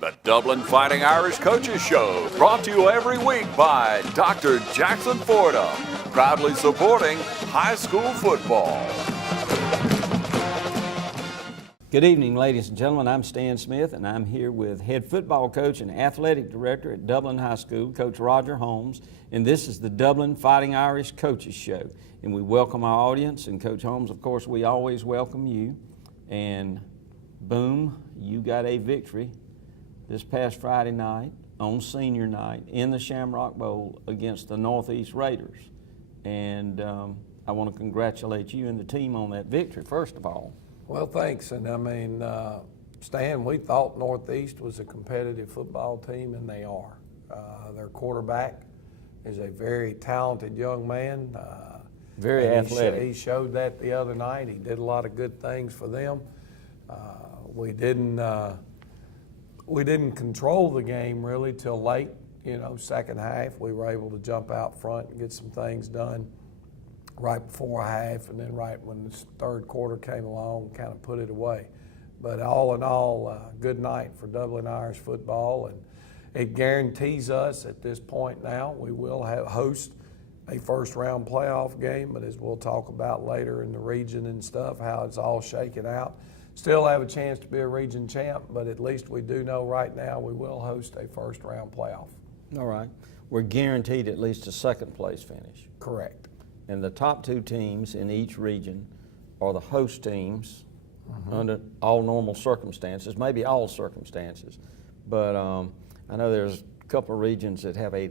The Dublin Fighting Irish Coaches Show, brought to you every week by Dr. Jackson Forda, proudly supporting high school football. Good evening, ladies and gentlemen. I'm Stan Smith, and I'm here with head football coach and athletic director at Dublin High School, Coach Roger Holmes, and this is the Dublin Fighting Irish Coaches Show. And we welcome our audience, and Coach Holmes, of course, we always welcome you. And boom, you got a victory this past Friday night on senior night in the Shamrock Bowl against the Northeast Raiders. And I want to congratulate you and the team on that victory, first of all. Well, thanks. And I mean, Stan, we thought Northeast was a competitive football team, and they are. Their quarterback is a very talented young man. Very athletic. He showed that the other night. He did a lot of good things for them. We didn't control the game really till late, second half. We were able to jump out front and get some things done right before half, and then right when the third quarter came along, kind of put it away. But all in all, good night for Dublin Irish football, and it guarantees us at this point now we will host a first-round playoff game, but as we'll talk about later in the region and stuff, how it's all shaken out. Still have a chance to be a region champ, but at least we do know right now we will host a first-round playoff. All right. We're guaranteed at least a second-place finish. Correct. And the top two teams in each region are the host teams under all normal circumstances, maybe all circumstances. But I know there's a couple of regions that have a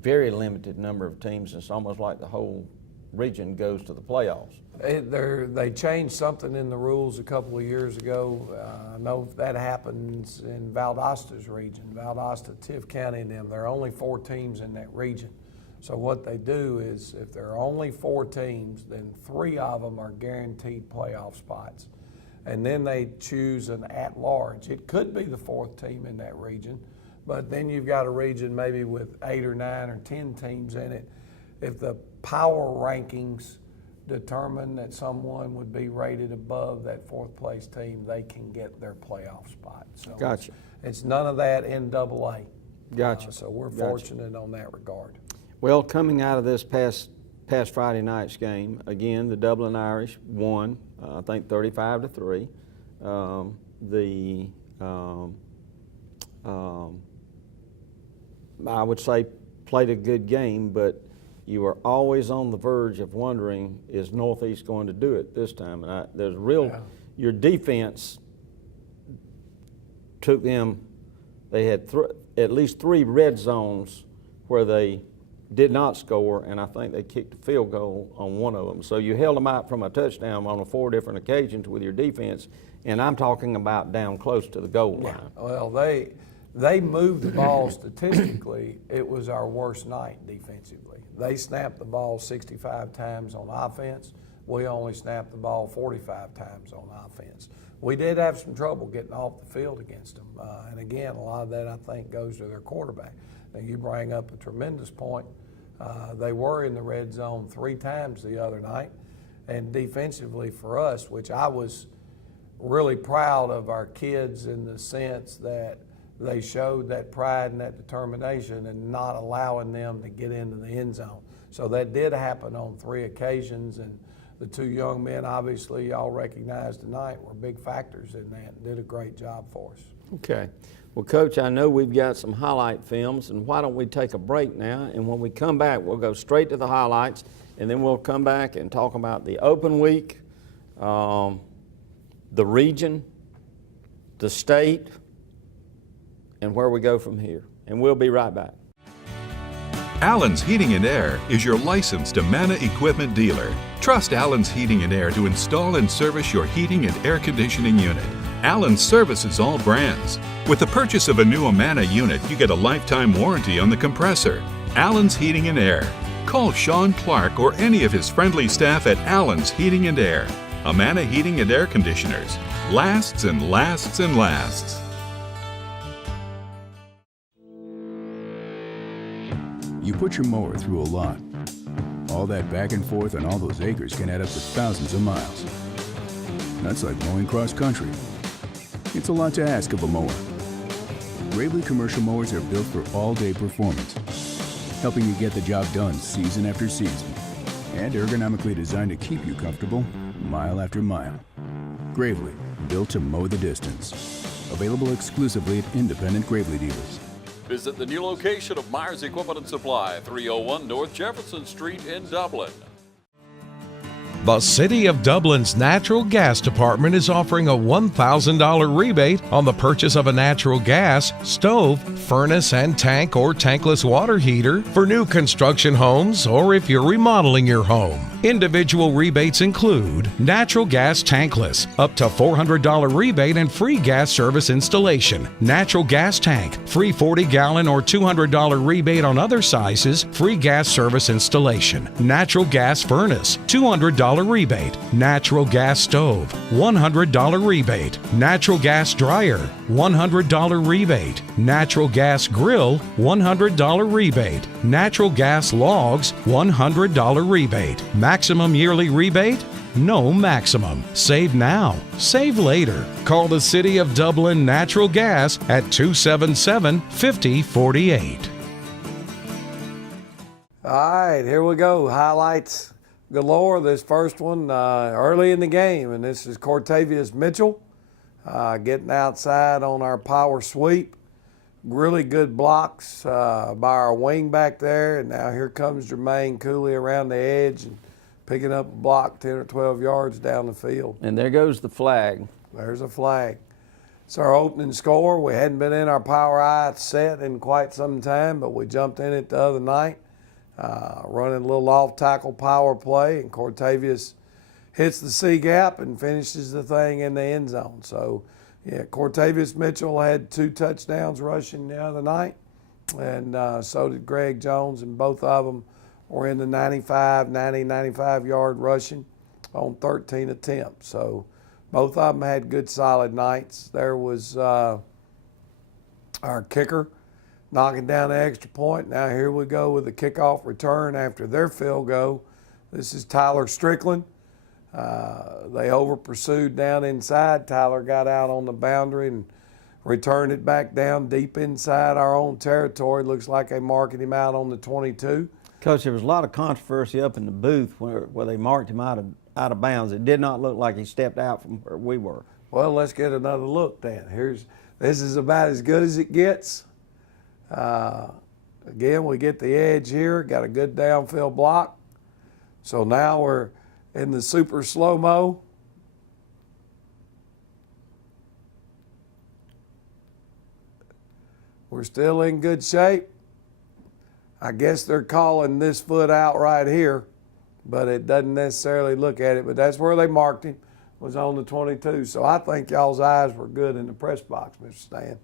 very limited number of teams. It's almost like the whole region goes to the playoffs. They changed something in the rules a couple of years ago. I know that happens in Valdosta's region, Valdosta, Tiff County, and them. There are only 4 teams in that region. So what they do is if there are only 4 teams, then 3 of them are guaranteed playoff spots. And then they choose an at-large. It could be the 4th team in that region, but then you've got a region maybe with 8 or 9 or 10 teams in it. If the power rankings determine that someone would be rated above that 4th place team, they can get their playoff spot. So gotcha. It's none of that in AA. Gotcha. So we're fortunate on that regard. Well, coming out of this past Friday night's game, again, the Dublin Irish won, I think 35-3. I would say played a good game, but you were always on the verge of wondering, is Northeast going to do it this time? And your defense took them, they had at least 3 red zones where they did not score, and I think they kicked a field goal on one of them. So you held them out from a touchdown on 4 different occasions with your defense, and I'm talking about down close to the goal line. Well, they moved the ball statistically. It was our worst night defensively. They snapped the ball 65 times on offense. We only snapped the ball 45 times on offense. We did have some trouble getting off the field against them. And again, a lot of that I think goes to their quarterback. Now you bring up a tremendous point. They were in the red zone 3 times the other night. And defensively for us, which I was really proud of our kids in the sense that they showed that pride and that determination and not allowing them to get into the end zone. So that did happen on 3 occasions, and the 2 young men, obviously, y'all recognize tonight, were big factors in that and did a great job for us. Okay. Well, Coach, I know we've got some highlight films, and why don't we take a break now, and when we come back, we'll go straight to the highlights, and then we'll come back and talk about the open week, the region, the state, and where we go from here. And we'll be right back. Allen's Heating and Air is your licensed Amana equipment dealer. Trust Allen's Heating and Air to install and service your heating and air conditioning unit. Allen's services all brands. With the purchase of a new Amana unit, you get a lifetime warranty on the compressor. Allen's Heating and Air. Call Sean Clark or any of his friendly staff at Allen's Heating and Air. Amana Heating and Air Conditioners. Lasts and lasts and lasts. You put your mower through a lot. All that back and forth on all those acres can add up to thousands of miles. That's like mowing cross country. It's a lot to ask of a mower. Gravely commercial mowers are built for all-day performance, helping you get the job done season after season, and ergonomically designed to keep you comfortable mile after mile. Gravely, built to mow the distance. Available exclusively at independent Gravely dealers. Visit the new location of Myers Equipment and Supply, 301 North Jefferson Street in Dublin. The City of Dublin's Natural Gas Department is offering a $1,000 rebate on the purchase of a natural gas, stove, furnace and tank or tankless water heater for new construction homes or if you're remodeling your home. Individual rebates include natural gas tankless, up to $400 rebate and free gas service installation. Natural gas tank, free 40-gallon or $200 rebate on other sizes, free gas service installation. Natural gas furnace, $200 rebate. Natural gas stove, $100 rebate. Natural gas dryer, $100 rebate. Natural gas grill, $100 rebate. Natural gas logs, $100 rebate. Maximum yearly rebate? No maximum. Save now. Save later. Call the City of Dublin Natural Gas at 277-5048. All right, here we go. Highlights galore. This first one early in the game, and this is Cortavius Mitchell getting outside on our power sweep. Really good blocks by our wing back there, and now here comes Jermaine Cooley around the edge and picking up a block 10 or 12 yards down the field. And there goes the flag. There's a flag. It's our opening score. We hadn't been in our power I set in quite some time, but we jumped in it the other night, running a little off-tackle power play, and Cortavius hits the C gap and finishes the thing in the end zone. So, yeah, Cortavius Mitchell had 2 touchdowns rushing the other night, and so did Greg Jones, and both of them were in the 95 yard rushing on 13 attempts. So both of them had good solid nights. There was our kicker knocking down the extra point. Now here we go with the kickoff return after their field goal. This is Tyler Strickland. They over pursued down inside. Tyler got out on the boundary and returned it back down deep inside our own territory. Looks like they marked him out on the 22. Coach, there was a lot of controversy up in the booth where they marked him out of bounds. It did not look like he stepped out from where we were. Well, let's get another look then. This is about as good as it gets. Again, we get the edge here, got a good downfield block. So now we're in the super slow-mo. We're still in good shape. I guess they're calling this foot out right here, but it doesn't necessarily look at it. But that's where they marked him, was on the 22. So I think y'all's eyes were good in the press box, Mr. Stan.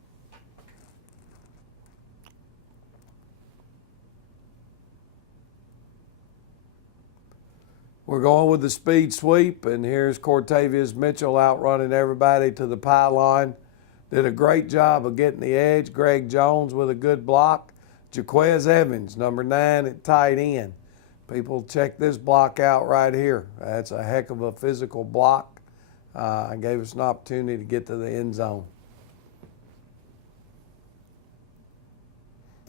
We're going with the speed sweep, and here's Cortavius Mitchell outrunning everybody to the pylon. Did a great job of getting the edge. Greg Jones with a good block. Jaquez Evans, number 9 at tight end. People check this block out right here. That's a heck of a physical block. Gave us an opportunity to get to the end zone.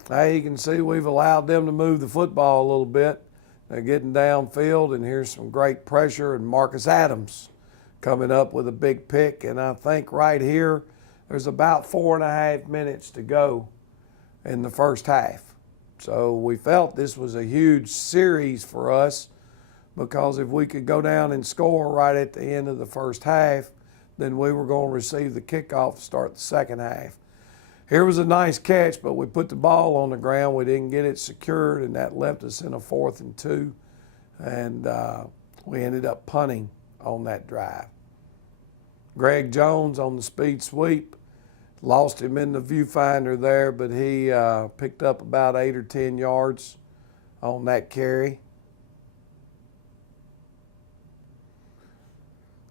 Now you can see we've allowed them to move the football a little bit. They're getting downfield, and here's some great pressure, and Marcus Adams coming up with a big pick. And I think right here there's about 4.5 minutes to go in the first half. So we felt this was a huge series for us, because if we could go down and score right at the end of the first half, then we were going to receive the kickoff to start the second half. Here was a nice catch, but we put the ball on the ground. We didn't get it secured, and that left us in a 4th and 2. And we ended up punting on that drive. Greg Jones on the speed sweep. Lost him in the viewfinder there, but he picked up about 8 or 10 yards on that carry.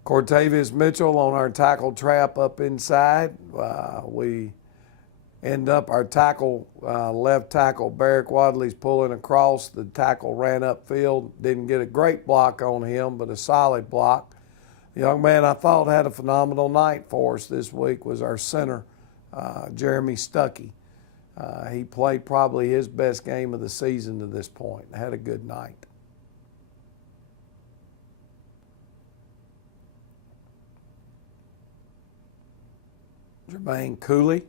Cortavius Mitchell on our tackle trap up inside. We end up our tackle, left tackle, Barrick Wadley's pulling across. The tackle ran upfield. Didn't get a great block on him, but a solid block. The young man I thought had a phenomenal night for us this week was our center, Jeremy Stuckey. He played probably his best game of the season to this point. Had a good night. Jermaine Cooley,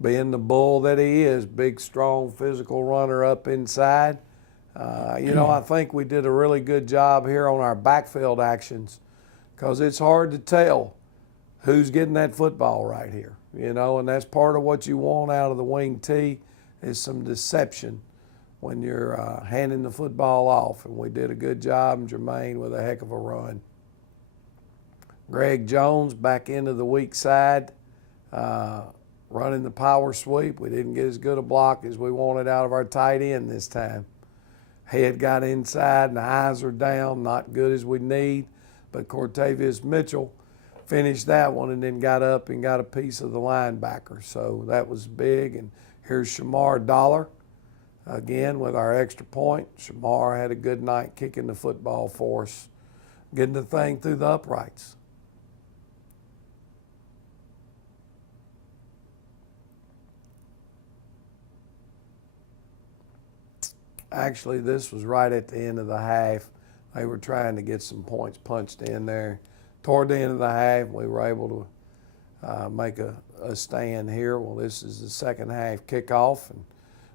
being the bull that he is, big, strong, physical runner up inside. I think we did a really good job here on our backfield actions, because it's hard to tell who's getting that football right here, and that's part of what you want out of the wing T is some deception when you're handing the football off, and we did a good job, and Jermaine with a heck of a run. Greg Jones back into the weak side, running the power sweep. We didn't get as good a block as we wanted out of our tight end this time. Head got inside and the eyes are down, not good as we need, but Cortavius Mitchell finished that one and then got up and got a piece of the linebacker. So that was big. And here's Shamar Dollar again with our extra point. Shamar had a good night kicking the football for us, getting the thing through the uprights. Actually, this was right at the end of the half. They were trying to get some points punched in there. Toward the end of the half, we were able to make a stand here. Well, this is the second half kickoff. And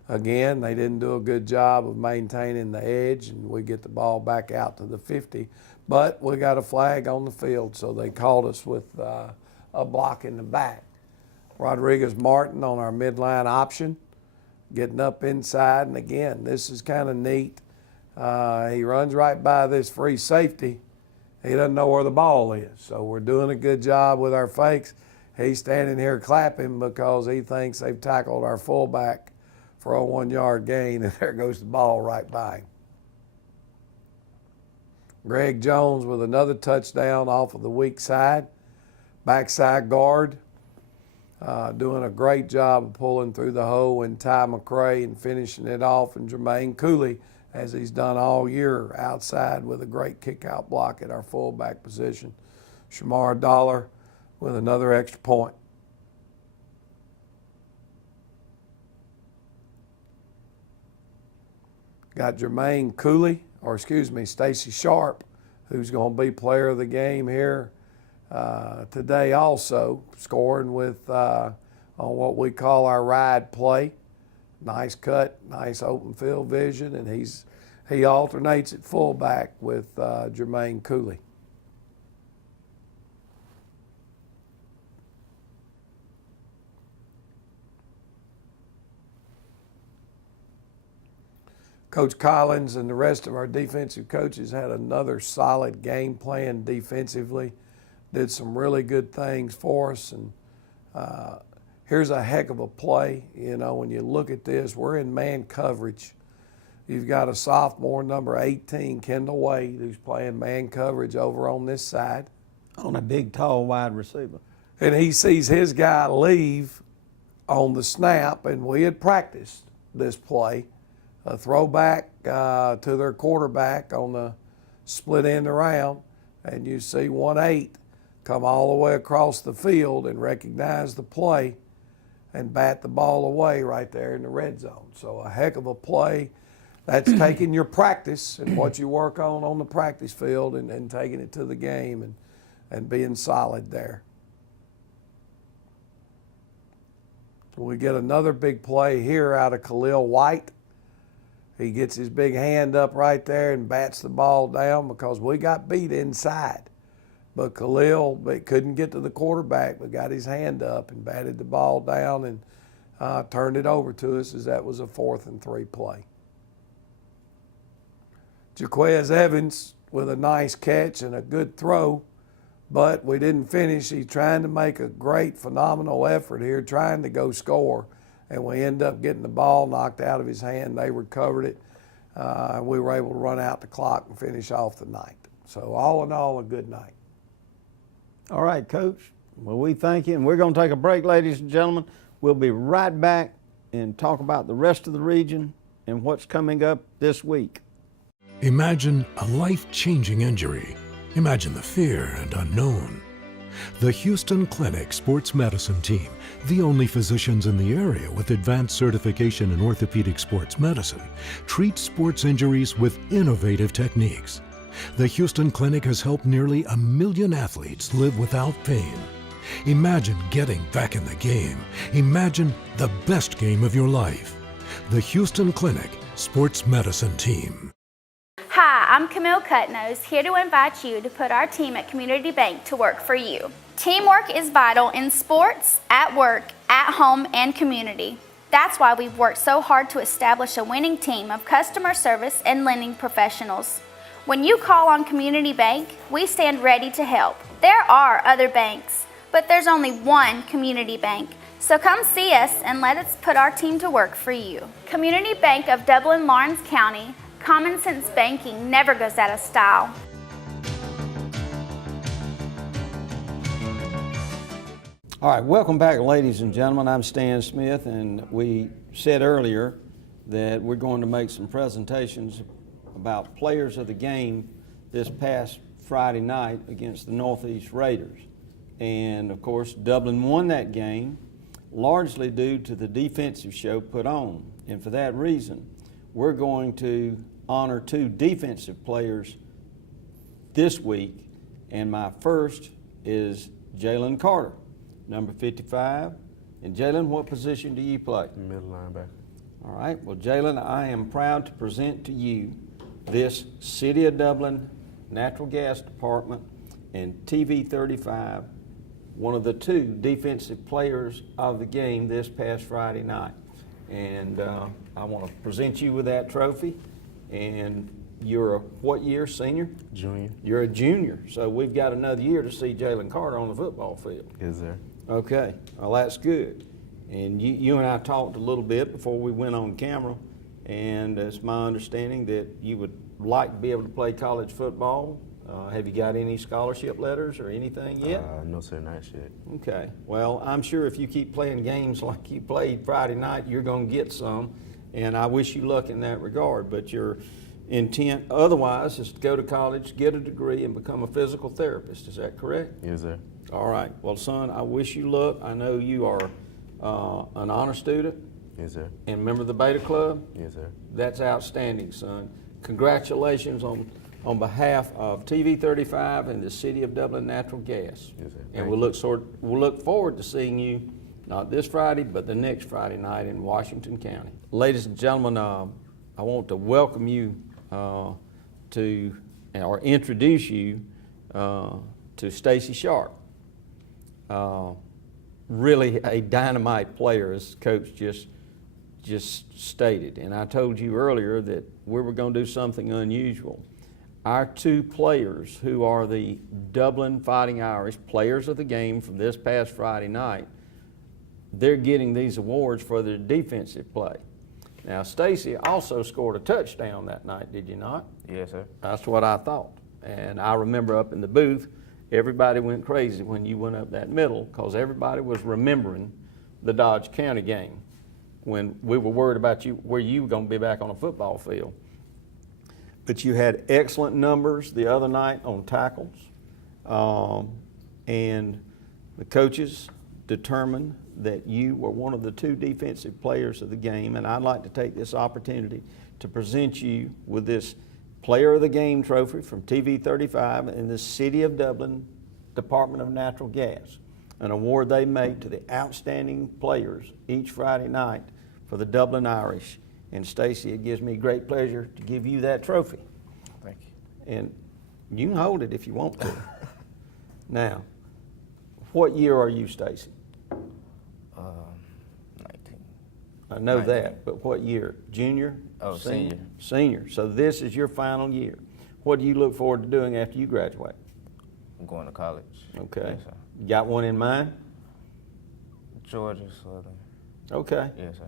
again, they didn't do a good job of maintaining the edge, and we get the ball back out to the 50. But we got a flag on the field, so they called us with a block in the back. Rodriguez Martin on our midline option, getting up inside, and again, this is kind of neat. He runs right by this free safety. He doesn't know where the ball is, so we're doing a good job with our fakes. He's standing here clapping because he thinks they've tackled our fullback for a 1-yard gain, and there goes the ball right by him. Greg Jones with another touchdown off of the weak side. Backside guard, doing a great job of pulling through the hole, and Ty McRae and finishing it off, and Jermaine Cooley, as he's done all year, outside with a great kick-out block at our fullback position. Shamar Dollar with another extra point. Got Jermaine Cooley, Stacy Sharp, who's going to be player of the game here today also, scoring with on what we call our ride play. Nice cut, nice open field vision, and he alternates at fullback with Jermaine Cooley. Coach Collins and the rest of our defensive coaches had another solid game plan defensively, did some really good things for us, and here's a heck of a play. When you look at this, we're in man coverage. You've got a sophomore, number 18, Kendall Wade, who's playing man coverage over on this side. On a big, tall, wide receiver. And he sees his guy leave on the snap, and we had practiced this play, a throwback to their quarterback on the split end around, and you see 1-8 come all the way across the field and recognize the play and bat the ball away right there in the red zone. So a heck of a play. That's taking your practice and what you work on the practice field and taking it to the game and being solid there. So we get another big play here out of Khalil White. He gets his big hand up right there and bats the ball down because we got beat inside. But Khalil couldn't get to the quarterback, but got his hand up and batted the ball down and turned it over to us, as that was a 4th and 3 play. Jaquez Evans with a nice catch and a good throw, but we didn't finish. He's trying to make a great, phenomenal effort here, trying to go score, and we end up getting the ball knocked out of his hand. They recovered it, and we were able to run out the clock and finish off the night. So all in all, a good night. All right, Coach. Well, we thank you, and we're going to take a break, ladies and gentlemen. We'll be right back and talk about the rest of the region and what's coming up this week. Imagine a life-changing injury. Imagine the fear and unknown. The Houston Clinic Sports Medicine Team, the only physicians in the area with advanced certification in orthopedic sports medicine, treats sports injuries with innovative techniques. The Houston Clinic has helped nearly 1 million athletes live without pain. Imagine getting back in the game. Imagine the best game of your life. The Houston Clinic Sports Medicine Team. Hi, I'm Camille Cutnose, here to invite you to put our team at Community Bank to work for you. Teamwork is vital in sports, at work, at home, and community. That's why we've worked so hard to establish a winning team of customer service and lending professionals. When you call on Community Bank, we stand ready to help. There are other banks, but there's only one Community Bank. So come see us and let us put our team to work for you. Community Bank of Dublin, Lawrence County. Common sense banking never goes out of style. All right, welcome back, ladies and gentlemen. I'm Stan Smith, and we said earlier that we're going to make some presentations about players of the game this past Friday night against the Northeast Raiders. And of course, Dublin won that game largely due to the defensive show put on. And for that reason, we're going to honor 2 defensive players this week. And my first is Jalen Carter, number 55. And Jalen, what position do you play? Middle linebacker. All right, well, Jalen, I am proud to present to you this City of Dublin Natural Gas Department and TV 35, one of the 2 defensive players of the game this past Friday night. And I want to present you with that trophy. And you're a what year senior? Junior. You're a junior, so we've got another year to see Jalen Carter on the football field. Yes, sir. Okay, well, that's good. And you and I talked a little bit before we went on camera, and it's my understanding that you would like to be able to play college football. Have you got any scholarship letters or anything yet? No, sir, not yet. Okay, well, I'm sure if you keep playing games like you played Friday night, you're going to get some, and I wish you luck in that regard. But your intent otherwise is to go to college, get a degree, and become a physical therapist. Is that correct? Yes, sir. All right. Well, son, I wish you luck. I know you are an honor student Yes, sir. and member of the Beta Club. Yes, sir. That's outstanding, son. Congratulations on behalf of TV 35 and the City of Dublin Natural Gas. Yes, sir. And Thank we'll look forward to seeing you, not this Friday, but the next Friday night in Washington County. Ladies and gentlemen, I want to welcome you to, or introduce you to Stacy Sharp. Really a dynamite player, as Coach just stated. And I told you earlier that we were going to do something unusual. Our 2 players who are the Dublin Fighting Irish players of the game from this past Friday night, they're getting these awards for their defensive play. Now, Stacy also scored a touchdown that night, did you not? Yes, sir. That's what I thought. And I remember up in the booth, everybody went crazy when you went up that middle because everybody was remembering the Dodge County game when we were worried about you, where you were going to be back on a football field. But you had excellent numbers the other night on tackles, and the coaches determined that you were one of the 2 defensive players of the game, and I'd like to take this opportunity to present you with this Player of the Game trophy from TV 35 and the City of Dublin Department of Natural Gas, an award they make to the outstanding players each Friday night for the Dublin Irish. And Stacy, it gives me great pleasure to give you that trophy. Thank you. And you can hold it if you want to. Now, what year are you, Stacy? 19. I know 19. that, but what year? Junior? Oh, senior. Senior. So this is your final year. What do you look forward to doing after you graduate? I'm going to college. Okay. Yes, sir. Got one in mind? Georgia Southern. Okay. Yes, sir.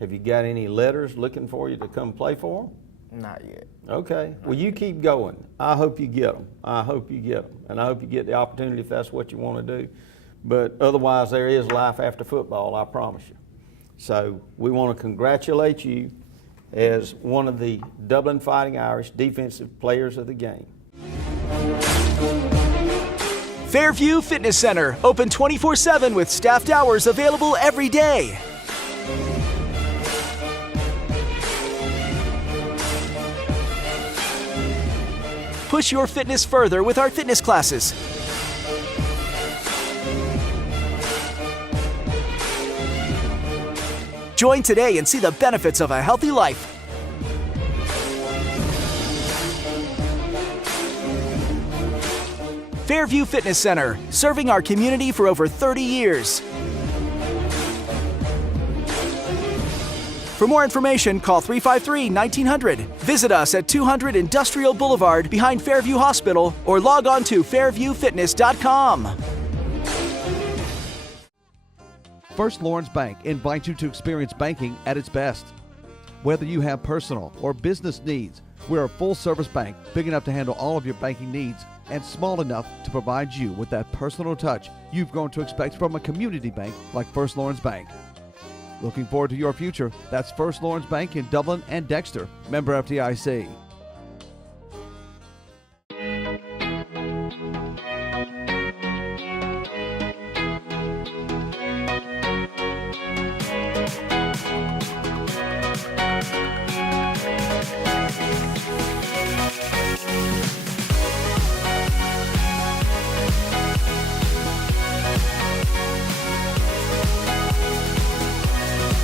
Have you got any letters looking for you to come play for them? Not yet. Okay. Well, you keep going. I hope you get them. I hope you get them. And I hope you get the opportunity if that's what you want to do. But otherwise, there is life after football, I promise you. So we want to congratulate you as one of the Dublin Fighting Irish defensive players of the game. Fairview Fitness Center, open 24/7 with staffed hours available every day. Push your fitness further with our fitness classes. Join today and see the benefits of a healthy life. Fairview Fitness Center, serving our community for over 30 years. For more information, call 353-1900. Visit us at 200 Industrial Boulevard behind Fairview Hospital or log on to fairviewfitness.com. First Lawrence Bank invites you to experience banking at its best. Whether you have personal or business needs, we're a full-service bank big enough to handle all of your banking needs and small enough to provide you with that personal touch you've grown to expect from a community bank like First Lawrence Bank. Looking forward to your future. That's First Lawrence Bank in Dublin and Dexter, member FDIC.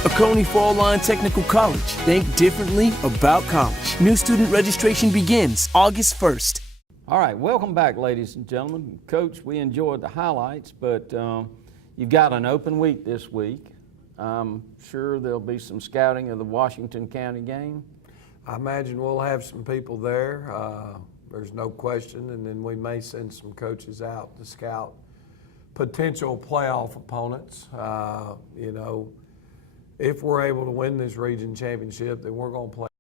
Oconee Fall Line Technical College. Think differently about college. New student registration begins August 1st. All right, welcome back, ladies and gentlemen. Coach, we enjoyed the highlights, but you've got an open week this week. I'm sure there'll be some scouting of the Washington County game. I imagine we'll have some people there. There's no question, and then we may send some coaches out to scout potential playoff opponents. You know, if we're able to win this region championship, then we're going to play